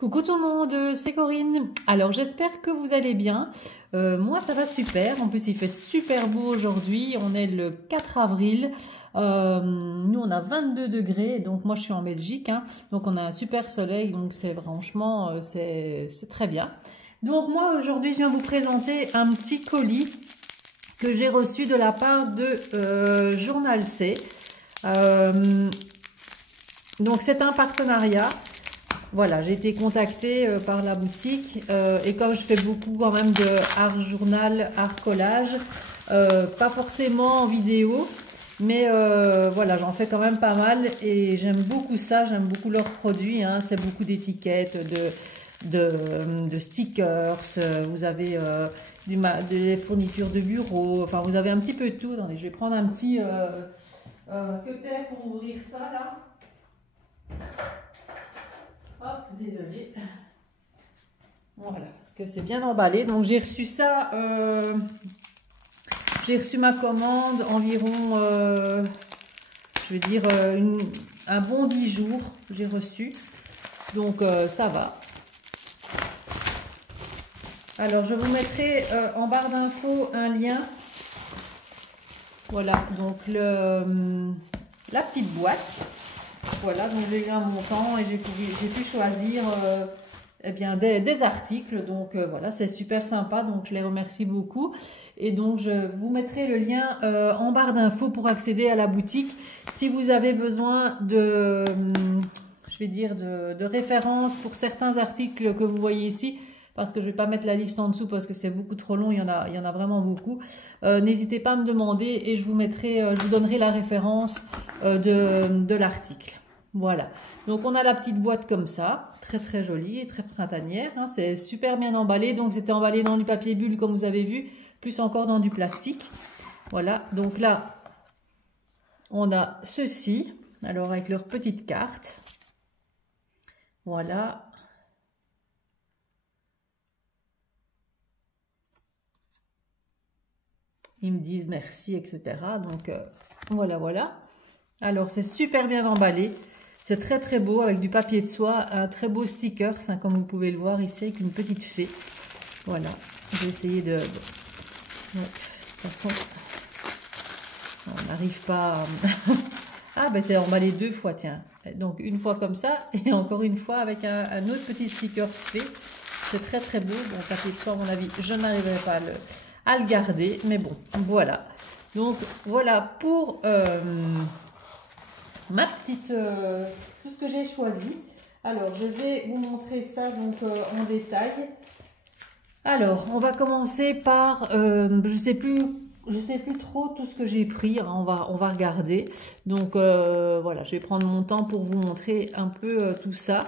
Coucou tout le monde, c'est Corinne. Alors j'espère que vous allez bien. Moi ça va super. En plus il fait super beau aujourd'hui. On est le 4 avril. Nous on a 22 degrés. Donc moi je suis en Belgique. Donc on a un super soleil. Donc c'est franchement c'est très bien. Donc moi aujourd'hui je viens vous présenter un petit colis que j'ai reçu de la part de Journal C. Donc c'est un partenariat. Voilà, j'ai été contactée par la boutique et comme je fais beaucoup quand même de art journal, art collage, pas forcément en vidéo, mais voilà, j'en fais quand même pas mal et j'aime beaucoup ça, j'aime beaucoup leurs produits, c'est beaucoup d'étiquettes, de stickers, vous avez des fournitures de bureau, enfin vous avez un petit peu de tout. Attendez, je vais prendre un petit cutter pour ouvrir ça là. Hop, désolé. Voilà, parce que c'est bien emballé. Donc j'ai reçu ça, j'ai reçu ma commande environ, je vais dire, un bon 10 jours, j'ai reçu. Donc ça va. Alors je vous mettrai en barre d'infos un lien. Voilà, donc la petite boîte. Voilà, donc j'ai eu un montant et j'ai pu choisir eh bien, des articles. Donc voilà, c'est super sympa. Donc je les remercie beaucoup. Et donc je vous mettrai le lien en barre d'infos pour accéder à la boutique. Si vous avez besoin de, je vais dire, de références pour certains articles que vous voyez ici, parce que je ne vais pas mettre la liste en dessous parce que c'est beaucoup trop long, il y en a vraiment beaucoup. N'hésitez pas à me demander et je vous donnerai la référence de l'article. Voilà, donc on a la petite boîte comme ça, très très jolie et très printanière, c'est super bien emballé, donc c'était emballé dans du papier bulle comme vous avez vu, plus encore dans du plastique. Voilà, donc là, on a ceci, alors avec leur petite carte, voilà. Ils me disent merci, etc. Donc voilà. Alors c'est super bien emballé. C'est très très beau avec du papier de soie, un très beau sticker, comme vous pouvez le voir ici avec une petite fée. Voilà. Je vais essayer de... Ouais, de toute façon, on n'arrive pas à... Ah ben c'est emballé deux fois, tiens. Donc une fois comme ça et encore une fois avec un autre petit sticker fée. C'est très très beau. Bon, papier de soie à mon avis, je n'arriverai pas à le garder, mais bon, voilà. Donc voilà pour ma petite tout ce que j'ai choisi. Alors je vais vous montrer ça donc en détail. Alors on va commencer par je sais plus trop tout ce que j'ai pris, on va regarder. Donc voilà, je vais prendre mon temps pour vous montrer un peu tout ça.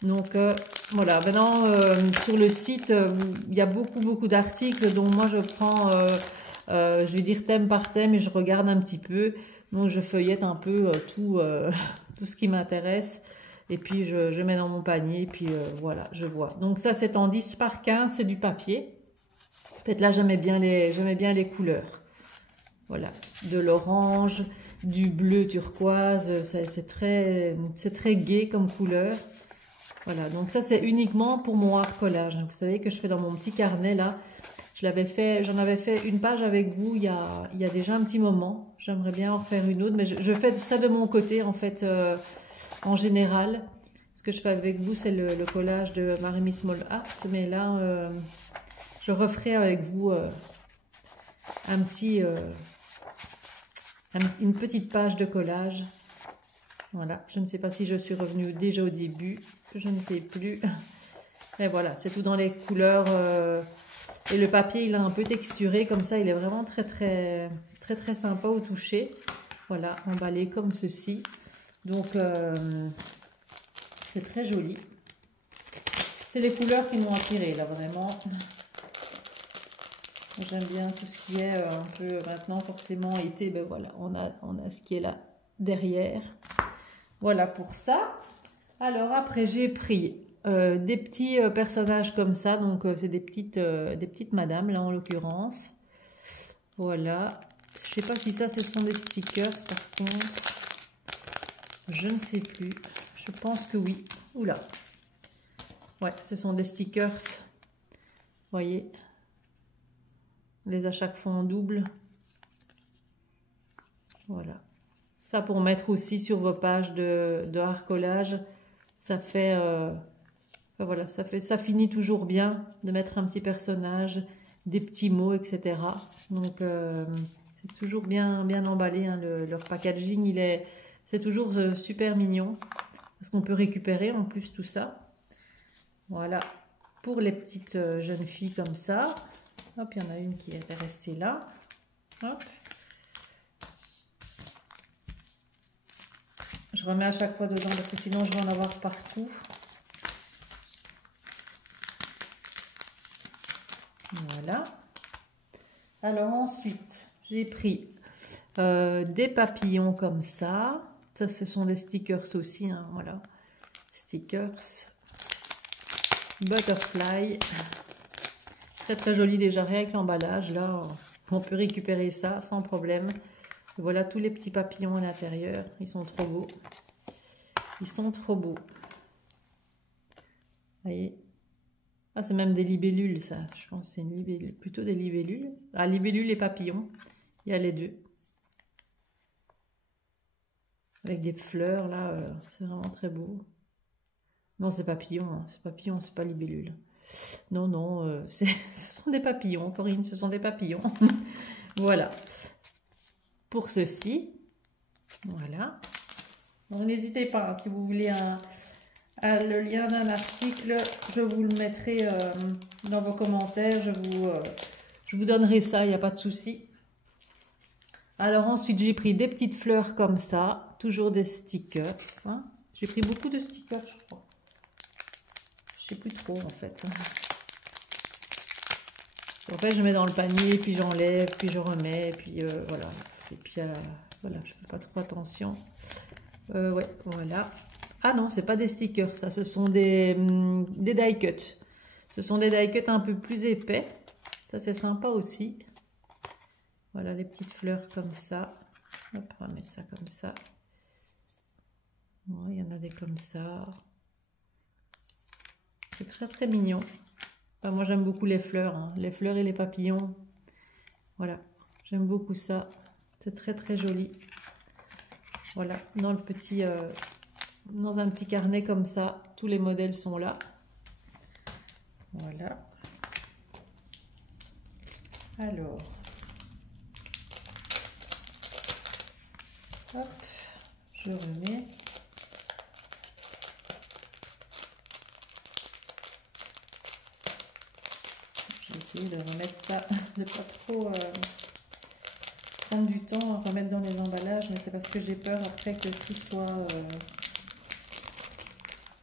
Donc voilà, maintenant sur le site, il y a beaucoup d'articles, donc moi je prends, je vais dire thème par thème et je regarde un petit peu. Donc je feuillette un peu tout ce qui m'intéresse et puis je mets dans mon panier et puis voilà, je vois. Donc ça c'est en 10 par 15, c'est du papier. En fait là j'aimais bien les couleurs. Voilà, de l'orange, du bleu turquoise, c'est très gai comme couleur. Voilà, donc ça c'est uniquement pour mon art collage. Vous savez que je fais dans mon petit carnet là. J'en avais fait une page avec vous il y a déjà un petit moment. J'aimerais bien en faire une autre, mais je fais ça de mon côté en fait, en général. Ce que je fais avec vous, c'est le collage de Marie Small Art. Mais là, je referai avec vous une petite page de collage. Voilà, je ne sais pas si je suis revenue déjà au début, je ne sais plus. Et voilà, c'est tout dans les couleurs. Et le papier, il est un peu texturé comme ça, il est vraiment très sympa au toucher. Voilà, emballé comme ceci. Donc, c'est très joli. C'est les couleurs qui m'ont attiré là, vraiment. J'aime bien tout ce qui est un peu maintenant, forcément été, ben voilà, on a ce qui est là derrière. Voilà pour ça. Alors après j'ai pris des petits personnages comme ça, donc c'est des petites madames là en l'occurrence. Voilà. Je sais pas si ça ce sont des stickers par contre. Je ne sais plus. Je pense que oui. Oula. Ouais, ce sont des stickers. Vous voyez, on les a chaque fois en double. Voilà. Ça pour mettre aussi sur vos pages de harcolage. Ça fait, voilà, ça finit toujours bien de mettre un petit personnage, des petits mots, etc. Donc c'est toujours bien emballé, hein, leur packaging, c'est toujours super mignon parce qu'on peut récupérer en plus tout ça. Voilà, pour les petites jeunes filles comme ça. Hop, il y en a une qui était restée là. Hop. Je remets à chaque fois dedans parce que sinon je vais en avoir partout. Voilà. Alors ensuite, j'ai pris des papillons comme ça. Ça, ce sont des stickers aussi, hein, voilà. Stickers. Butterfly. Très très joli déjà, rien avec l'emballage. Là, on peut récupérer ça sans problème. Et voilà tous les petits papillons à l'intérieur. Ils sont trop beaux. Ils sont trop beaux. Vous voyez? Ah, c'est même des libellules, ça. Je pense que c'est une libellule. Plutôt des libellules. Ah, libellules et papillons. Il y a les deux. Avec des fleurs, là. C'est vraiment très beau. Non, c'est papillon. Hein. C'est papillon, c'est pas libellule. Non, non. Ce sont des papillons, Corinne. Ce sont des papillons. Voilà. Pour ceci. Voilà. Donc, n'hésitez pas, hein, si vous voulez le lien d'un article, je vous le mettrai dans vos commentaires. Je vous donnerai ça, il n'y a pas de souci. Alors ensuite, j'ai pris des petites fleurs comme ça. Toujours des stickers. Hein. J'ai pris beaucoup de stickers, je crois. Je sais plus trop en fait. En fait, je mets dans le panier, puis j'enlève, puis je remets, puis voilà. Et puis voilà, je fais pas trop attention. Ouais, voilà. Ah non, c'est pas des stickers, ça, ce sont des die cuts. Ce sont des die cuts un peu plus épais. Ça, c'est sympa aussi. Voilà, les petites fleurs comme ça. Hop, on va mettre ça comme ça. Ouais, il y en a des comme ça. C'est très très mignon. Enfin, moi, j'aime beaucoup les fleurs, hein. Les fleurs et les papillons. Voilà, j'aime beaucoup ça. C'est très très joli. Voilà, dans le petit... dans un petit carnet comme ça, tous les modèles sont là. Voilà. Alors, hop, je remets. Je vais essayer de remettre ça, de pas trop prendre du temps à remettre dans les emballages, mais c'est parce que j'ai peur après que tout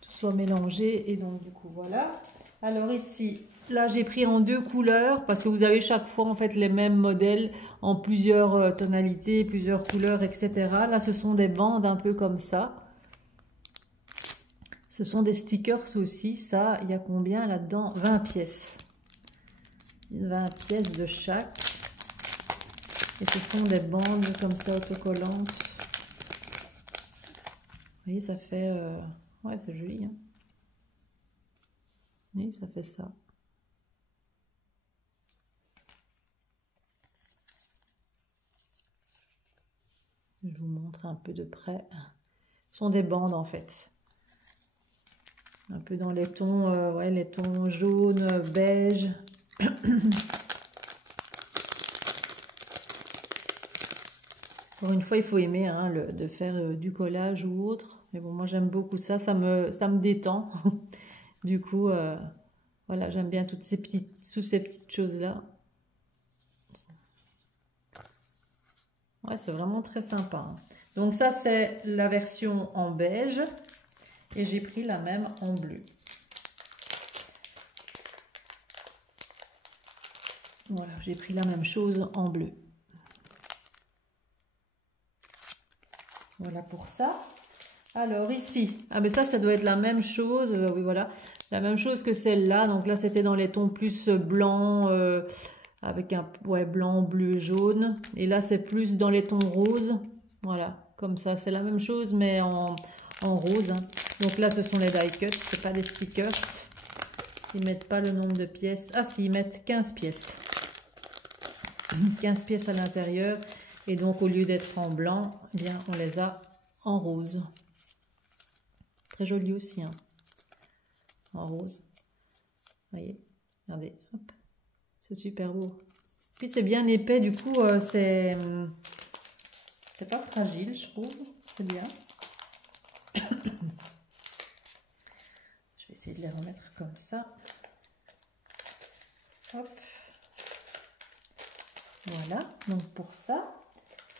soit mélangé, et donc du coup voilà. Alors ici, là j'ai pris en 2 couleurs parce que vous avez chaque fois en fait les mêmes modèles en plusieurs tonalités, plusieurs couleurs, etc. Là ce sont des bandes un peu comme ça. Ce sont des stickers aussi. Ça, il y a combien là-dedans? 20 pièces. 20 pièces de chaque. Et ce sont des bandes comme ça autocollantes. Vous voyez, ça fait... ouais, c'est joli. Hein. Oui, ça fait ça. Je vous montre un peu de près. Ce sont des bandes en fait. Un peu dans les tons, ouais, les tons jaune, beige. Pour une fois, il faut aimer hein, de faire du collage ou autre. Mais bon, moi j'aime beaucoup ça, ça me détend. Du coup, voilà, j'aime bien toutes ces petites choses-là. Ouais, c'est vraiment très sympa. Hein. Donc ça, c'est la version en beige. Et j'ai pris la même en bleu. Voilà, j'ai pris la même chose en bleu. Voilà pour ça. Alors ici, ah ben ça doit être la même chose. Oui, voilà, la même chose que celle-là. Donc là, c'était dans les tons plus blancs, avec un blanc, bleu, jaune. Et là, c'est plus dans les tons roses. Voilà, comme ça, c'est la même chose, mais en rose. Hein. Donc là, ce sont les die cuts, c'est pas des stickers. Ils mettent pas le nombre de pièces. Ah si, ils mettent 15 pièces. 15 pièces à l'intérieur. Et donc, au lieu d'être en blanc, eh bien, on les a en rose. Très joli aussi, hein. En rose. Vous voyez, regardez, hop. C'est super beau. Puis c'est bien épais, du coup, c'est pas fragile, je trouve. C'est bien. Je vais essayer de les remettre comme ça. Hop. Voilà, donc pour ça.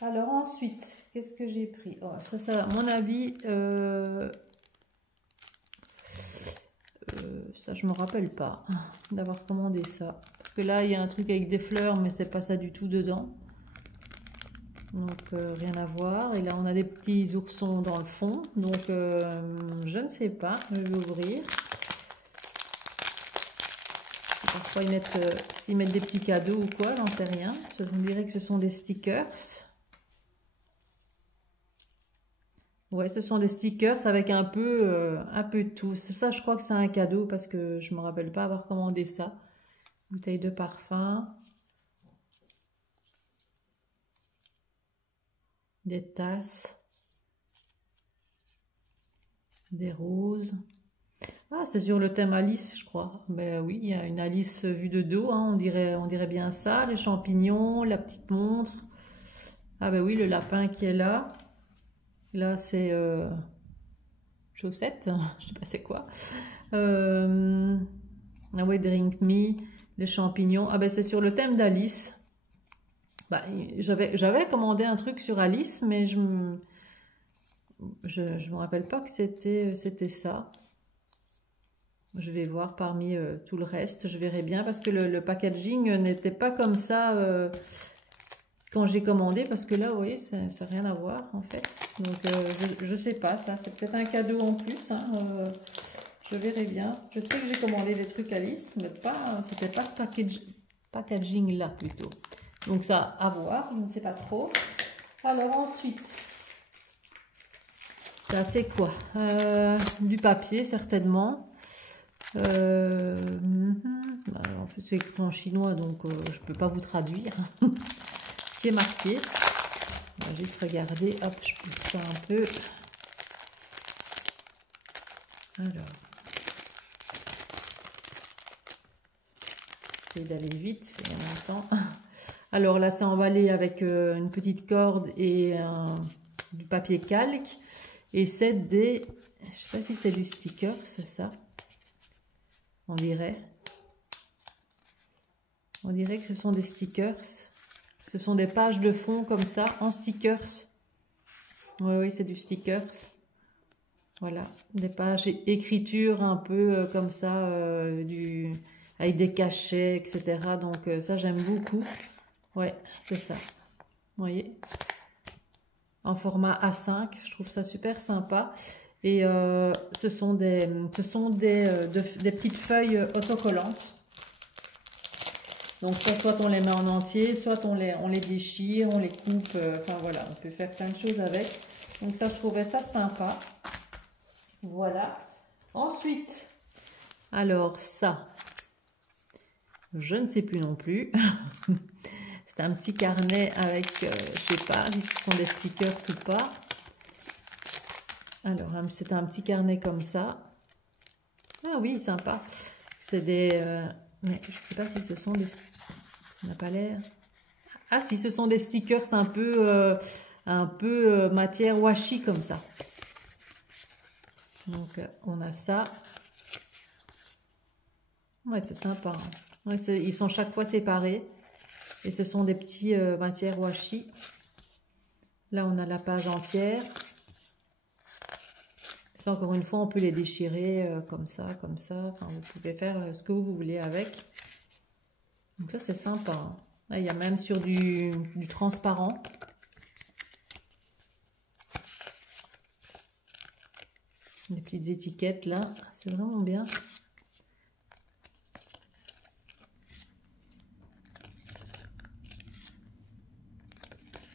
Alors ensuite, qu'est-ce que j'ai pris? Oh, ça, à mon avis, ça je me rappelle pas d'avoir commandé ça. Parce que là, il y a un truc avec des fleurs, mais c'est pas ça du tout dedans. Donc rien à voir. Et là, on a des petits oursons dans le fond. Donc je ne sais pas, je vais ouvrir. Parfois s'ils mettent des petits cadeaux ou quoi, j'en sais rien. Je me dirais que ce sont des stickers. Ouais, ce sont des stickers avec un peu de tout. Ça, je crois que c'est un cadeau parce que je me rappelle pas avoir commandé ça. Bouteille de parfum. Des tasses. Des roses. Ah, c'est sur le thème Alice, je crois. Ben oui, il y a une Alice vue de dos, hein, on dirait bien ça. Les champignons, la petite montre. Ah ben oui, le lapin qui est là. Là, c'est chaussettes, je sais pas c'est quoi. Ah ouais, Drink Me, les champignons. Ah ben c'est sur le thème d'Alice. Bah, j'avais commandé un truc sur Alice, mais je me rappelle pas que c'était ça. Je vais voir parmi tout le reste, je verrai bien parce que le packaging n'était pas comme ça quand j'ai commandé, parce que là, vous voyez, ça n'a rien à voir en fait. Donc je sais pas, ça c'est peut-être un cadeau en plus, hein, je verrai bien. Je sais que j'ai commandé des trucs Alice, mais c'était pas ce packaging là plutôt. Donc ça, à voir, je ne sais pas trop. Alors ensuite, ça c'est quoi? Du papier certainement. En plus c'est écrit en chinois, donc je peux pas vous traduire ce qui est marqué. On va juste regarder, hop, je pousse ça un peu. Alors, j'essaie d'aller vite et en même temps. Alors là, c'est emballé avec une petite corde et du papier calque. Et c'est des, je sais pas si c'est du sticker, c'est ça. On dirait que ce sont des stickers. Ce sont des pages de fond comme ça, en stickers. Oui, c'est du stickers. Voilà, des pages écriture un peu comme ça, avec des cachets, etc. Donc ça, j'aime beaucoup. Ouais, c'est ça. Vous voyez, en format A5, je trouve ça super sympa. Et ce sont des petites feuilles autocollantes. Donc ça, soit on les met en entier, soit on les déchire, on les coupe. Enfin voilà, on peut faire plein de choses avec. Donc ça, je trouvais ça sympa. Voilà. Ensuite, alors ça, je ne sais plus non plus. C'est un petit carnet avec, je sais pas si ce sont des stickers ou pas. Alors, c'est un petit carnet comme ça. Ah oui, sympa. C'est des... mais je ne sais pas si ce sont des... Ça n'a pas l'air... Ah si, ce sont des stickers un peu matière washi comme ça. Donc, on a ça. Ouais, c'est sympa. Hein. Ouais, ils sont chaque fois séparés. Et ce sont des petits matières washi. Là, on a la page entière. Ça, encore une fois, on peut les déchirer comme ça, comme ça. Enfin, vous pouvez faire ce que vous voulez avec. Donc ça, c'est sympa. Hein. Là, il y a même sur du transparent. Des petites étiquettes là. C'est vraiment bien.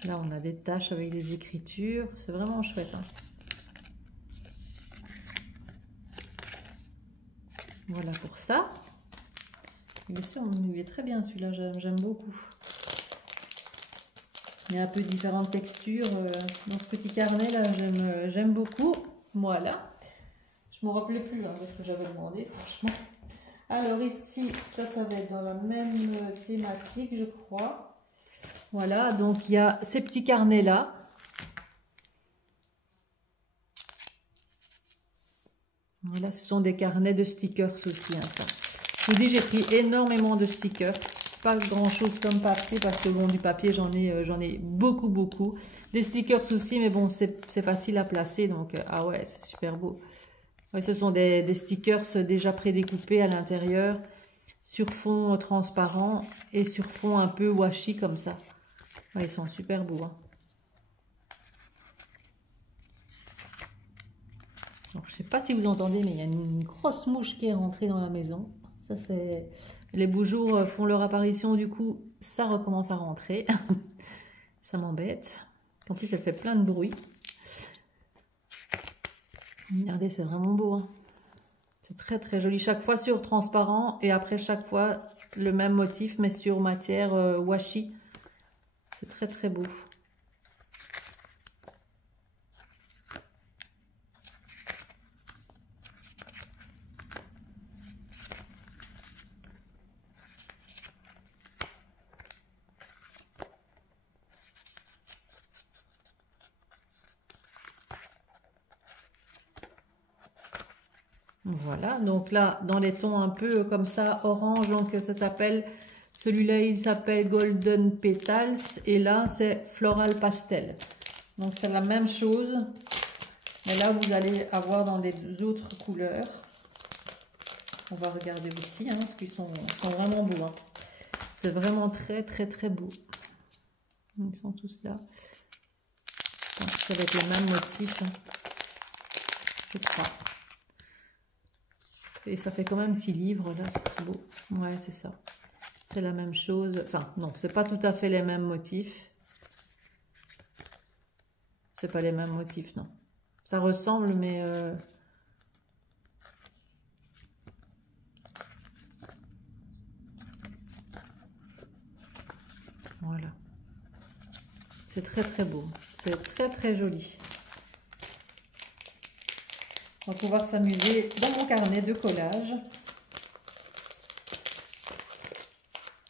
Là, on a des taches avec des écritures. C'est vraiment chouette. Hein. Voilà pour ça. Bien sûr, il est très bien celui-là, j'aime beaucoup. Il y a un peu différentes textures dans ce petit carnet là, j'aime beaucoup. Voilà. Je ne me rappelais plus hein, de ce que j'avais demandé, franchement. Alors ici, ça va être dans la même thématique, je crois. Voilà, donc il y a ces petits carnets là. Voilà, ce sont des carnets de stickers aussi. Hein, ça. Je vous dis, j'ai pris énormément de stickers. Pas grand chose comme papier parce que bon, du papier, j'en ai beaucoup. Des stickers aussi, mais bon, c'est facile à placer. Donc, ah ouais, c'est super beau. Ouais, ce sont des stickers déjà prédécoupés à l'intérieur, sur fond transparent et sur fond un peu washi comme ça. Ouais, ils sont super beaux. Hein. Alors, je ne sais pas si vous entendez, mais il y a une grosse mouche qui est rentrée dans la maison. Ça, c'est... Les beaux jours font leur apparition, du coup, ça recommence à rentrer. Ça m'embête. En plus, elle fait plein de bruit. Regardez, c'est vraiment beau. Hein. C'est très joli. Chaque fois sur transparent et après chaque fois le même motif, mais sur matière washi. C'est très beau. Voilà, donc là, dans les tons un peu comme ça, orange, donc ça s'appelle, celui-là, il s'appelle Golden Petals, et là, c'est Floral Pastel. Donc, c'est la même chose, mais là, vous allez avoir dans des autres couleurs. On va regarder aussi, hein, parce qu'ils sont vraiment beaux. Hein. C'est vraiment très beau. Ils sont tous là. Donc, ça va être le même motif, hein. Je crois. Et ça fait comme un petit livre, là, c'est trop beau. Ouais, c'est ça. C'est la même chose. Enfin, non, c'est pas tout à fait les mêmes motifs. C'est pas les mêmes motifs, non. Ça ressemble, mais... Voilà. C'est très beau. C'est très joli. On va pouvoir s'amuser dans mon carnet de collage.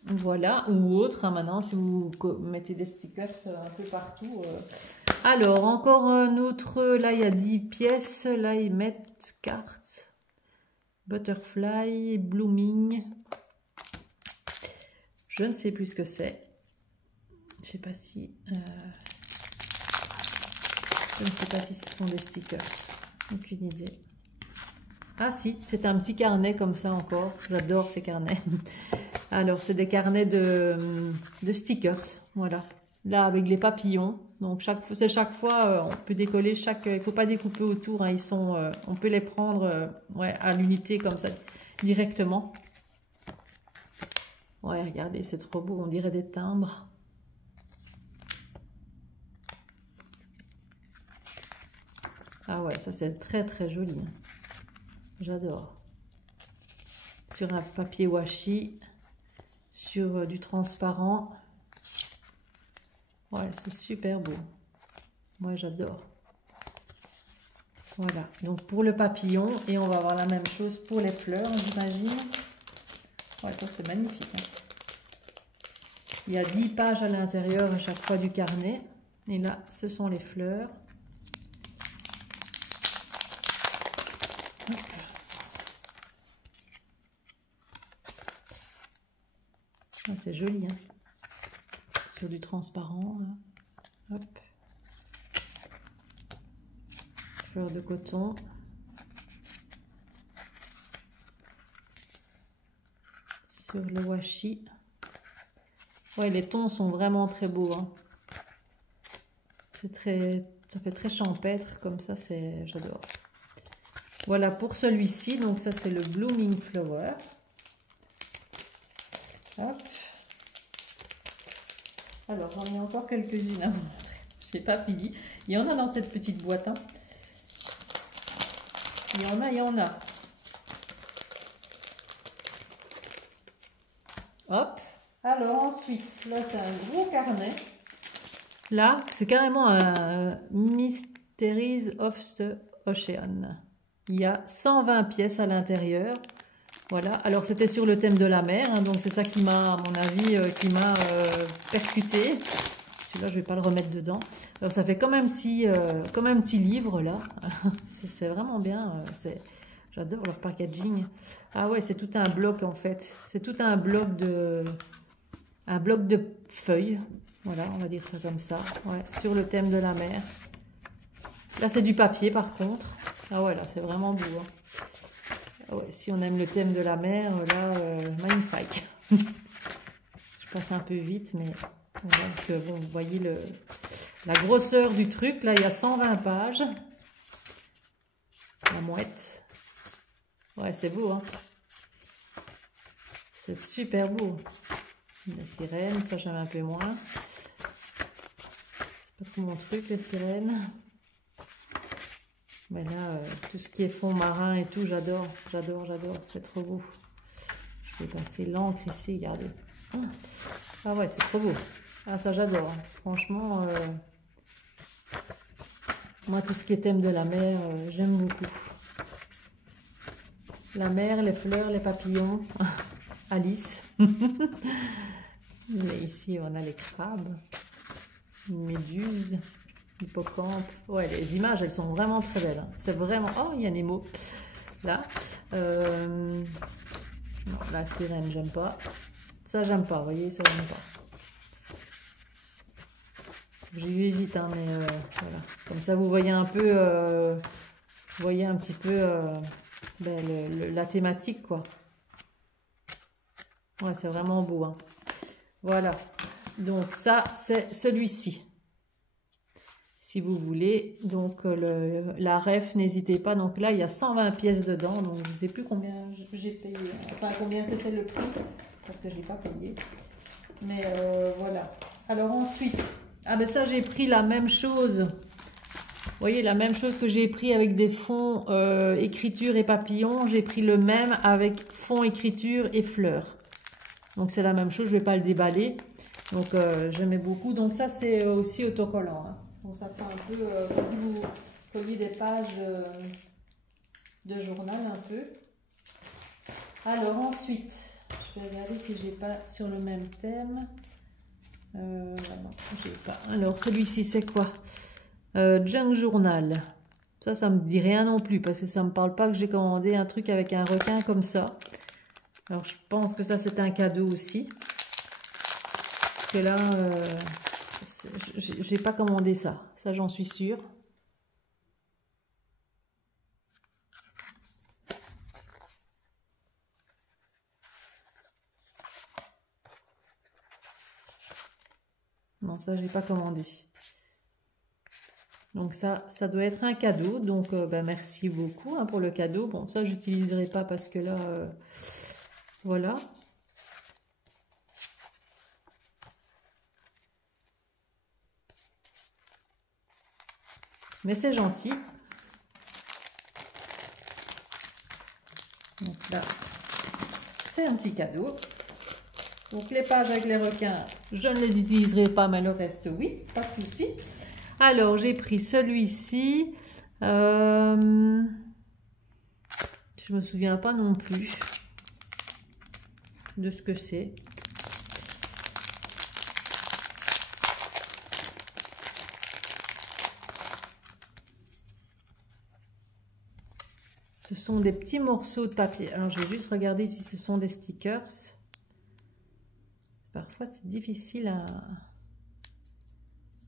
Voilà, ou autre, hein, maintenant, si vous mettez des stickers un peu partout. Alors, encore un autre, là, il y a 10 pièces. Là, ils mettent cartes. Butterfly, Blooming. Je ne sais plus ce que c'est. Je ne sais pas si... Je ne sais pas si ce sont des stickers. Aucune idée. Ah si, c'est un petit carnet comme ça encore. J'adore ces carnets. Alors, c'est des carnets de stickers. Voilà. Là, avec les papillons. Donc, chaque fois, on peut décoller chaque... Il ne faut pas découper autour. Hein, ils sont, on peut les prendre ouais, à l'unité comme ça, directement. Ouais, regardez, c'est trop beau. On dirait des timbres. Ah ouais, ça c'est très joli. Hein. J'adore. Sur un papier washi, sur du transparent. Ouais, c'est super beau. Moi, j'adore. Voilà, donc pour le papillon, et on va avoir la même chose pour les fleurs, j'imagine. Ouais, ça c'est magnifique. Hein. Il y a 10 pages à l'intérieur à chaque fois du carnet. Et là, ce sont les fleurs. Oh, c'est joli, hein. Sur du transparent. Hein. Hop. Fleurs de coton. Sur le washi. Ouais, les tons sont vraiment très beaux. Hein. C'est très, ça fait très champêtre comme ça, c'est, j'adore. Voilà pour celui-ci. Donc ça c'est le Blooming Flower. Hop. Alors j'en ai encore quelques-unes à vous montrer. Je n'ai pas fini. Il y en a dans cette petite boîte. Hein. Il y en a. Hop. Alors ensuite, là c'est un gros carnet. Là, c'est carrément un Mysteries of the Ocean. Il y a 120 pièces à l'intérieur. Voilà, alors c'était sur le thème de la mer, hein, donc c'est ça qui m'a, à mon avis, qui m'a percuté. Celui-là, je vais pas le remettre dedans. Alors ça fait comme un petit livre là. C'est vraiment bien. J'adore leur packaging. Ah ouais, c'est tout un bloc en fait. C'est tout un bloc de feuilles. Voilà, on va dire ça comme ça. Ouais, sur le thème de la mer. Là, c'est du papier par contre. Ah ouais, là, c'est vraiment beau. Hein. Ah ouais, si on aime le thème de la mer, là, magnifique. Je passe un peu vite, mais voilà, parce que, bon, vous voyez la grosseur du truc. Là, il y a 120 pages. La mouette. Ouais, c'est beau, hein. C'est super beau. La sirène, ça j'aime un peu moins. C'est pas trop mon truc, les sirènes. Mais là, tout ce qui est fond marin et tout, j'adore, j'adore, j'adore. C'est trop beau. Je vais passer l'encre ici, regardez. Ah ouais, c'est trop beau. Ah, ça j'adore. Franchement, moi, tout ce qui est thème de la mer, j'aime beaucoup. La mer, les fleurs, les papillons. Alice. Mais ici, on a les crabes, méduses, hippocampes. Ouais, les images, elles sont vraiment très belles. Hein. C'est vraiment... Oh, il y a Nemo. Là. Non, la sirène, j'aime pas. Ça, j'aime pas, vous voyez, ça, j'aime pas. J'y vais vite, hein, mais voilà. Comme ça, vous voyez un peu... vous voyez un petit peu la thématique, quoi. Ouais, c'est vraiment beau. Hein. Voilà. Donc, ça, c'est celui-ci. Si vous voulez. Donc, la ref, n'hésitez pas. Donc là, il y a 120 pièces dedans. Donc, je ne sais plus combien j'ai payé. Enfin, combien c'était le prix. Parce que je ne l'ai pas payé. Mais voilà. Alors, ensuite. Ah ben ça, j'ai pris la même chose. Vous voyez, la même chose que j'ai pris avec des fonds écriture et papillons. J'ai pris le même avec fond écriture et fleurs. Donc c'est la même chose, je ne vais pas le déballer. Donc j'aimais beaucoup. Donc ça c'est aussi autocollant. Hein. Donc ça fait un peu comme si vous colliez des pages de journal un peu. Alors ensuite, je vais regarder si j'ai pas sur le même thème. Non, j'ai pas. Alors celui-ci c'est quoi? Junk Journal. Ça me dit rien non plus parce que ça me parle pas que j'ai commandé un truc avec un requin comme ça. Alors, je pense que ça, c'est un cadeau aussi. Parce que là, j'ai pas commandé ça. Ça, j'en suis sûre. Non, ça, j'ai pas commandé. Donc, ça doit être un cadeau. Donc, merci beaucoup hein, pour le cadeau. Bon, ça, j'utiliserai pas parce que là, voilà. Mais c'est gentil. Donc là, c'est un petit cadeau. Donc les pages avec les requins, je ne les utiliserai pas, mais le reste, oui, pas de souci. Alors, j'ai pris celui-ci. Je me souviens pas non plus de ce que c'est. Ce sont des petits morceaux de papier. Alors, je vais juste regarder si ce sont des stickers. Parfois, c'est difficile à...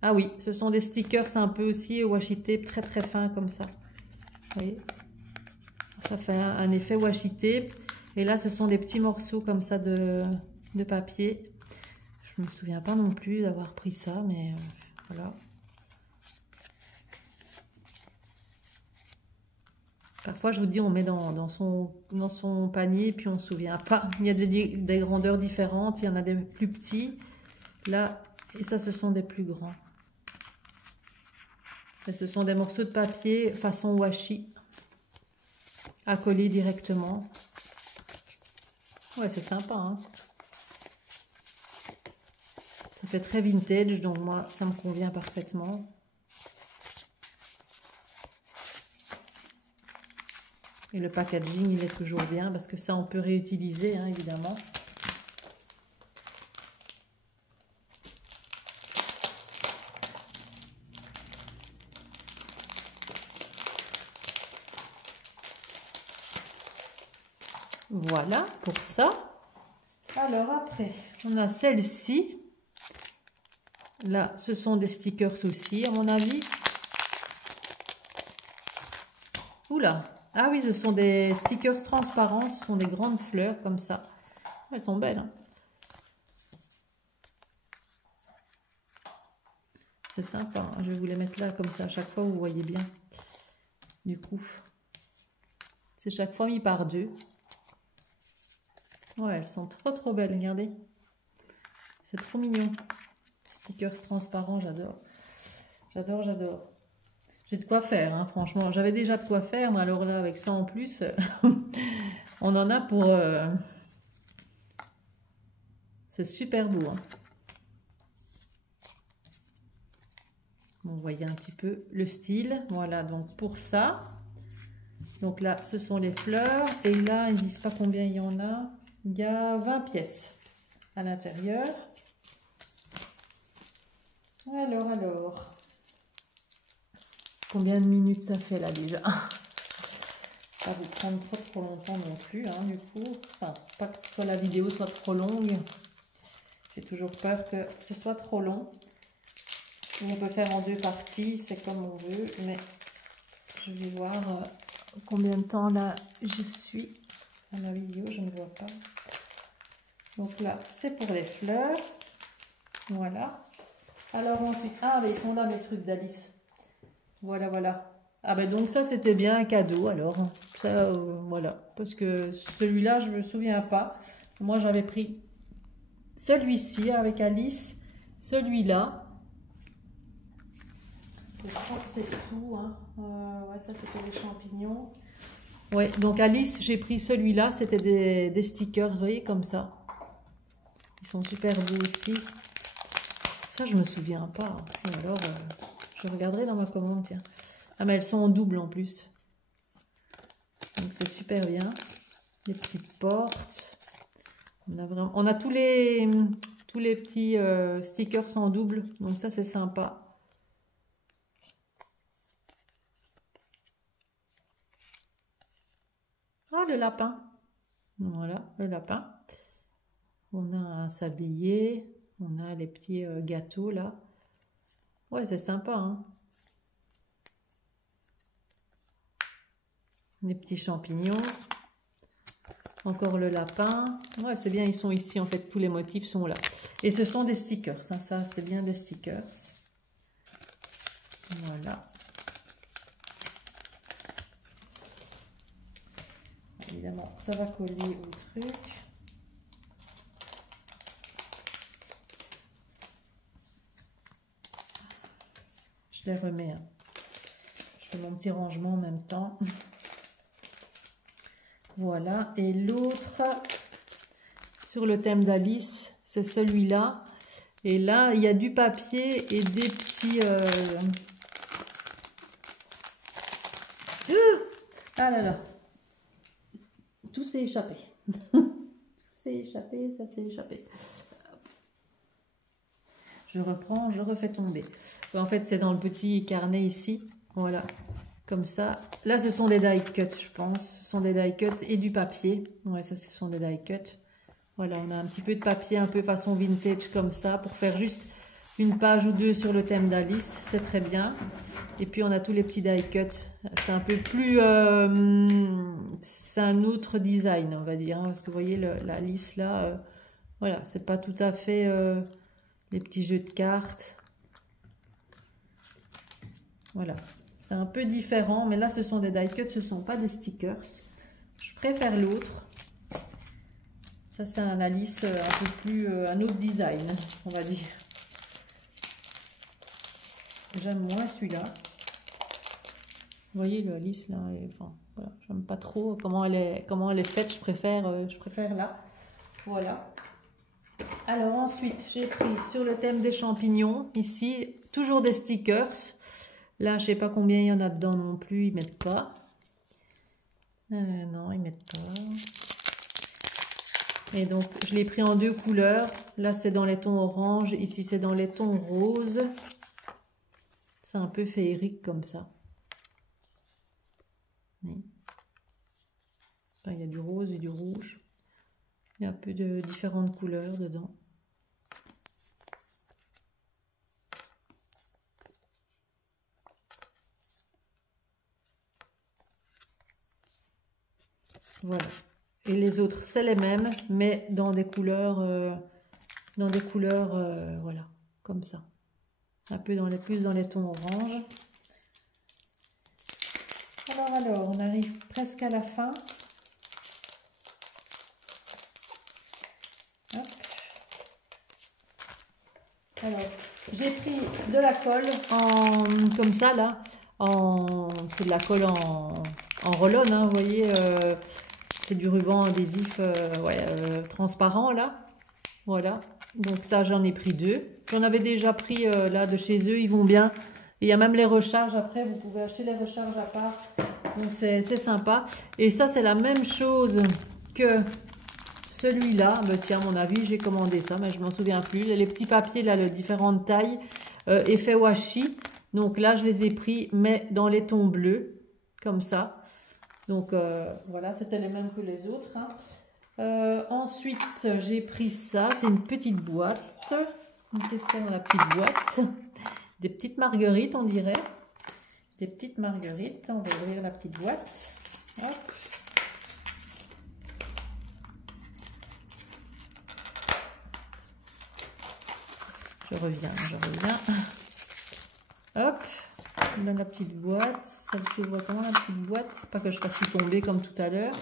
Ah oui, ce sont des stickers un peu aussi washi tape, très très fin comme ça. Vous voyez? Ça fait un effet washi tape. Et là, ce sont des petits morceaux comme ça de papier. Je ne me souviens pas non plus d'avoir pris ça, mais voilà. Parfois, je vous dis, on met dans son panier, puis on ne se souvient pas. Il y a des grandeurs différentes, il y en a des plus petits. Là, et ça, ce sont des plus grands. Et ce sont des morceaux de papier façon washi, à coller directement. Ouais, c'est sympa, hein. Ça fait très vintage, donc moi, ça me convient parfaitement. Et le packaging, il est toujours bien parce que ça, on peut réutiliser, hein, évidemment. Voilà pour ça. Alors après, on a celle-ci. Là, ce sont des stickers aussi, à mon avis. Oula! Ah oui, ce sont des stickers transparents. Ce sont des grandes fleurs comme ça. Elles sont belles, hein. C'est sympa, hein. Je vais vous les mettre là comme ça à chaque fois, vous voyez bien. Du coup, c'est chaque fois mis par deux. Ouais, elles sont trop belles, regardez. C'est trop mignon. Stickers transparents, j'adore. J'adore. J'ai de quoi faire, hein, franchement. J'avais déjà de quoi faire, mais alors là, avec ça en plus, on en a pour... C'est super beau, hein. Vous voyez un petit peu le style. Voilà, donc pour ça. Donc là, ce sont les fleurs. Et là, ils ne disent pas combien il y en a. Il y a 20 pièces à l'intérieur. Alors. Combien de minutes ça fait là déjà? Ça va vous prendre trop longtemps non plus, hein, du coup. Enfin, pas que la vidéo soit trop longue. J'ai toujours peur que ce soit trop long. On peut faire en deux parties, c'est comme on veut, mais je vais voir combien de temps là je suis à la vidéo, je ne vois pas. Donc là, c'est pour les fleurs. Voilà. Alors ensuite, ah mais on a mes trucs d'Alice. Voilà. Ah ben donc ça c'était bien un cadeau alors. Ça voilà, parce que celui-là je me souviens pas. Moi j'avais pris celui-ci avec Alice, celui-là. Je crois que c'est tout, hein. Ouais, ça c'était des champignons. Ouais, donc Alice, j'ai pris celui-là, c'était des stickers, vous voyez, comme ça. Ils sont super beaux aussi. Ça, je me souviens pas. Ou alors, je regarderai dans ma commande, tiens. Ah, mais elles sont en double en plus. Donc c'est super bien. Les petites portes. On a tous les petits stickers en double. Donc ça, c'est sympa. Ah, le lapin. Voilà, le lapin. On a un sablier. On a les petits gâteaux, là. Ouais, c'est sympa, hein. Les petits champignons. Encore le lapin. Ouais, c'est bien, ils sont ici. En fait, tous les motifs sont là. Et ce sont des stickers. Ça c'est bien des stickers. Voilà. Évidemment, ça va coller au truc. Je les remets, hein. Je fais mon petit rangement en même temps. Voilà. Et l'autre, sur le thème d'Alice, c'est celui-là. Et là, il y a du papier et des petits... Ah là là. Tout s'est échappé. Tout s'est échappé, ça s'est échappé. Je reprends, je refais tomber. En fait, c'est dans le petit carnet ici. Voilà, comme ça. Là, ce sont des die cuts, je pense. Ce sont des die cuts et du papier. Ouais, ça, ce sont des die cuts. Voilà, on a un petit peu de papier, un peu façon vintage comme ça, pour faire juste une page ou deux sur le thème d'Alice. C'est très bien. Et puis, on a tous les petits die cuts. C'est un peu plus... c'est un autre design, on va dire. Hein, parce que vous voyez, l'Alice, là, voilà, c'est pas tout à fait... les petits jeux de cartes. Voilà. C'est un peu différent, mais là, ce sont des die cuts, ce ne sont pas des stickers. Je préfère l'autre. Ça, c'est un Alice un peu plus... un autre design, on va dire. J'aime moins celui-là. Vous voyez, le Alice, là, enfin, voilà, j'aime pas trop comment elle est faite. Je préfère là. Voilà. Alors ensuite, j'ai pris sur le thème des champignons, ici, toujours des stickers. Là, je sais pas combien il y en a dedans non plus, ils mettent pas. Non, ils mettent pas. Et donc, je l'ai pris en deux couleurs. Là, c'est dans les tons orange. Ici, c'est dans les tons rose. C'est un peu féerique comme ça. Oui. Enfin, il y a du rose et du rouge. Il y a un peu de différentes couleurs dedans. Voilà. Et les autres, c'est les mêmes, mais dans des couleurs, voilà, comme ça. Un peu plus dans les tons orange. Alors, on arrive presque à la fin. Hop. Alors, j'ai pris de la colle comme ça là, c'est de la colle en roll-on, hein, vous voyez, c'est du ruban adhésif transparent là, voilà. Donc ça, j'en ai pris deux. J'en avais déjà pris là de chez eux, ils vont bien. Et il y a même les recharges après, vous pouvez acheter les recharges à part. Donc c'est sympa. Et ça, c'est la même chose que celui-là. Ben, si à mon avis, j'ai commandé ça, mais je m'en souviens plus. Les petits papiers là, de différentes tailles, effet washi. Donc là, je les ai pris, mais dans les tons bleus, comme ça. Donc voilà, c'était les mêmes que les autres, hein. Ensuite, j'ai pris ça. C'est une petite boîte. Qu'est-ce qu'il y a dans la petite boîte? Des petites marguerites, on dirait. Des petites marguerites. On va ouvrir la petite boîte. Hop. Je reviens. Hop. Dans la petite boîte. Ça se voit comment la petite boîte? Pas que je fasse tomber comme tout à l'heure.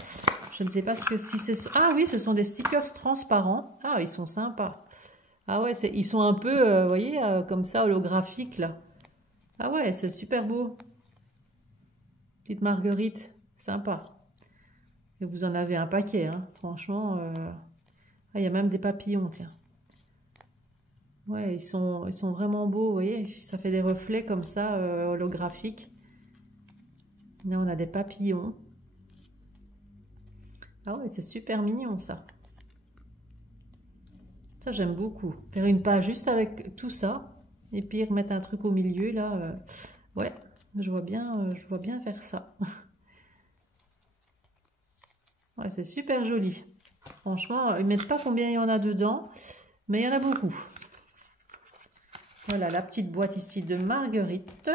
Je ne sais pas ce que si c'est... Ah oui, ce sont des stickers transparents. Ah, ils sont sympas. Ah ouais, ils sont un peu, vous voyez, comme ça, holographiques, là. Ah ouais, c'est super beau. Petite marguerite, sympa. Et vous en avez un paquet, hein. Franchement. Ah, il y a même des papillons, tiens. Ouais, ils sont vraiment beaux, vous voyez. Ça fait des reflets comme ça, holographiques. Là, on a des papillons. Ah ouais, c'est super mignon, ça. Ça, j'aime beaucoup. Faire une page juste avec tout ça. Et puis remettre un truc au milieu, là. Ouais, je vois bien faire ça. Ouais, c'est super joli. Franchement, ils ne mettent pas combien il y en a dedans. Mais il y en a beaucoup. Voilà, la petite boîte ici de marguerite.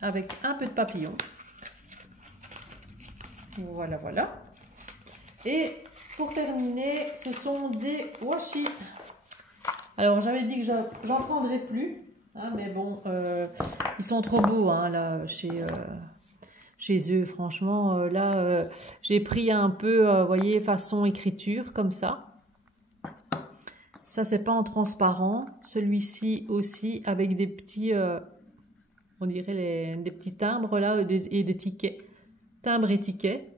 Avec un peu de papillon. Voilà, voilà. Et pour terminer, ce sont des washi. Alors, j'avais dit que j'en prendrais plus, hein, mais bon, ils sont trop beaux, hein, là, chez eux, franchement. Là, j'ai pris un peu, vous voyez, façon écriture, comme ça. Ça, c'est pas en transparent. Celui-ci aussi, avec des petits, on dirait des petits timbres, là, et des tickets. Timbres et tickets.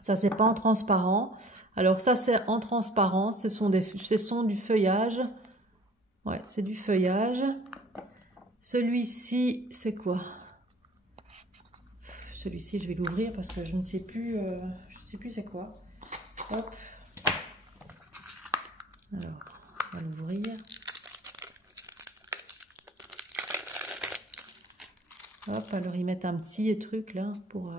Ça, c'est pas en transparent. Alors ça, c'est en transparent, ce sont du feuillage. Ouais, c'est du feuillage. Celui-ci, c'est quoi? Celui-ci, je vais l'ouvrir parce que je ne sais plus c'est quoi. Hop. Alors, on va l'ouvrir. Hop, alors ils mettent un petit truc là pour...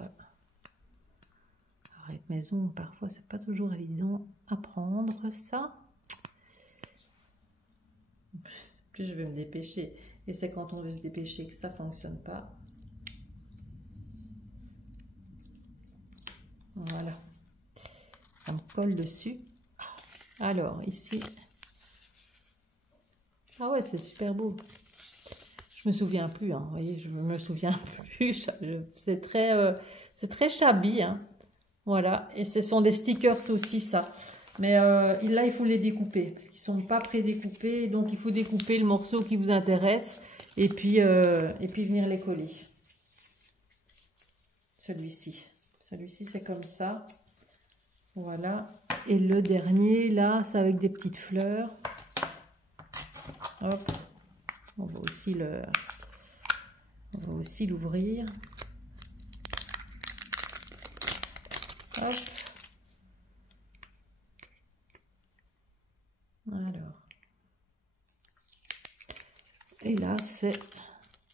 avec maison, parfois c'est pas toujours évident à prendre ça. Plus je vais me dépêcher. Et c'est quand on veut se dépêcher que ça fonctionne pas. Voilà. Ça me colle dessus. Alors ici. Ah ouais, c'est super beau. Je me souviens plus, hein. Vous voyez, je me souviens plus. C'est très shabby, hein. Voilà, et ce sont des stickers aussi, ça. Mais là, il faut les découper, parce qu'ils ne sont pas pré-découpés. Donc, il faut découper le morceau qui vous intéresse, et puis venir les coller. Celui-ci, c'est comme ça. Voilà. Et le dernier, là, c'est avec des petites fleurs. Hop, on va aussi l'ouvrir. Hop. Alors. Et là, c'est...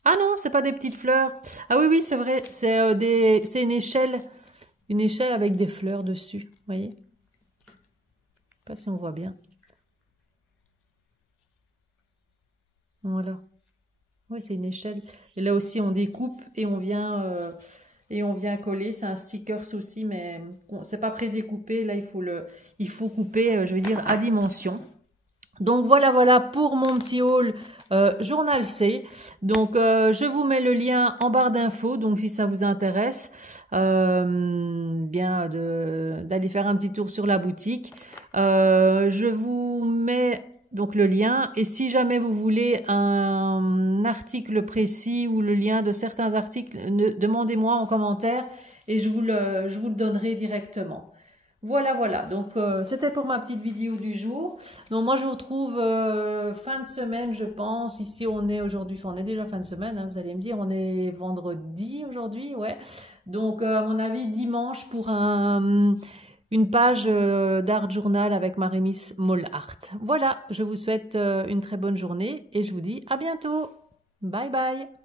Ah non, c'est pas des petites fleurs. Ah oui, oui, c'est vrai. C'est une échelle avec des fleurs dessus. Vous voyez? Je sais pas si on voit bien. Voilà. Oui, c'est une échelle. Et là aussi, on découpe et on vient coller. C'est un sticker aussi, mais c'est pas pré-découpé. Là, il faut couper, je veux dire, à dimension. Donc voilà pour mon petit haul Journal C. Donc je vous mets le lien en barre d'infos. Donc si ça vous intéresse, bien d'aller faire un petit tour sur la boutique. Je vous mets donc le lien, et si jamais vous voulez un article précis ou le lien de certains articles, demandez-moi en commentaire et je vous le donnerai directement. Voilà, donc c'était pour ma petite vidéo du jour. Donc moi je vous retrouve fin de semaine, je pense. Ici on est aujourd'hui, enfin on est déjà fin de semaine, hein, vous allez me dire, on est vendredi aujourd'hui, ouais. Donc à mon avis dimanche pour une page d'Art Journal avec Marie-Miss Moll Art. Voilà, je vous souhaite une très bonne journée et je vous dis à bientôt. Bye bye.